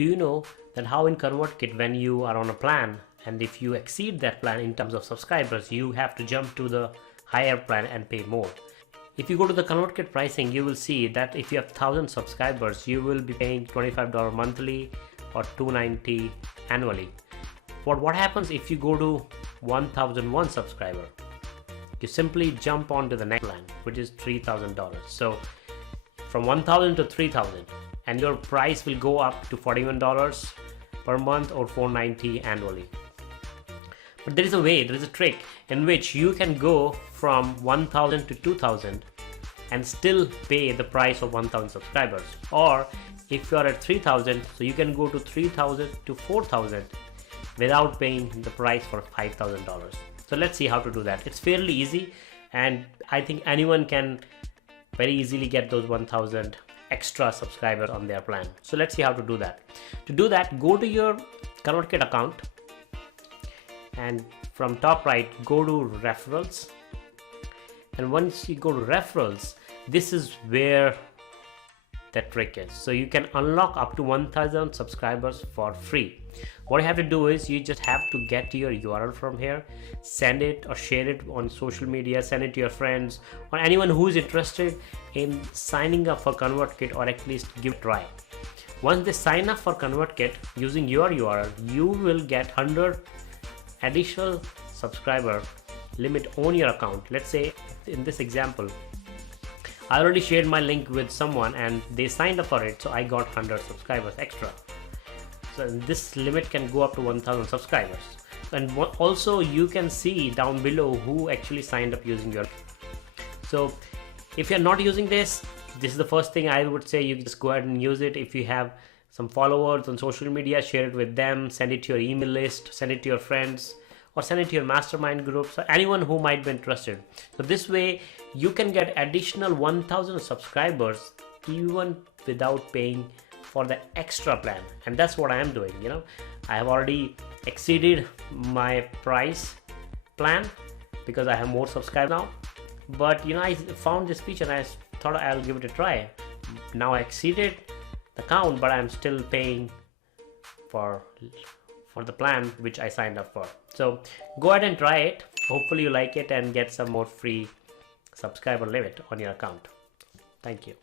Do you know that how in Convertkit, when you are on a plan and if you exceed that plan in terms of subscribers, you have to jump to the higher plan and pay more. If you go to the Convertkit pricing, you will see that if you have 1,000 subscribers, you will be paying $25 monthly or $290 annually. But what happens if you go to 1,001 subscriber? You simply jump onto the next plan, which is $3,000. So from 1,000 to 3,000, and your price will go up to $41 per month or $490 annually. But there is a way, there is a trick in which you can go from 1,000 to 2,000 and still pay the price of 1,000 subscribers. Or if you are at 3,000, so you can go to 3,000 to 4,000 without paying the price for $5,000. So let's see how to do that. It's fairly easy, and I think anyone can very easily get those 1,000 extra subscribers on their plan. So let's see how to do that. To do that, go to your Convertkit account, and from top right, go to referrals. And once you go to referrals, this is where the trick is. So you can unlock up to 1,000 subscribers for free. What you have to do is you just have to get your URL from here, send it or share it on social media, send it to your friends or anyone who is interested in signing up for Convertkit, or at least give it a try. Once they sign up for Convertkit using your URL, you will get 100 additional subscriber limit on your account. Let's say in this example, I already shared my link with someone and they signed up for it, so I got 100 subscribers extra. So this limit can go up to 1,000 subscribers. And also you can see down below who actually signed up using your. So if you're not using this is the first thing I would say. You just go ahead and use it. If you have some followers on social media, share it with them, send it to your email list, send it to your friends, or send it to your mastermind groups, or anyone who might be interested. So this way you can get additional 1,000 subscribers even without paying for the extra plan. And that's what I am doing. I have already exceeded my price plan because I have more subscribers now. But I found this feature and I thought I'll give it a try. Now I exceeded the count, but I'm still paying for the plan which I signed up for. So go ahead and try it. Hopefully you like it and get some more free subscriber limit on your account. Thank you.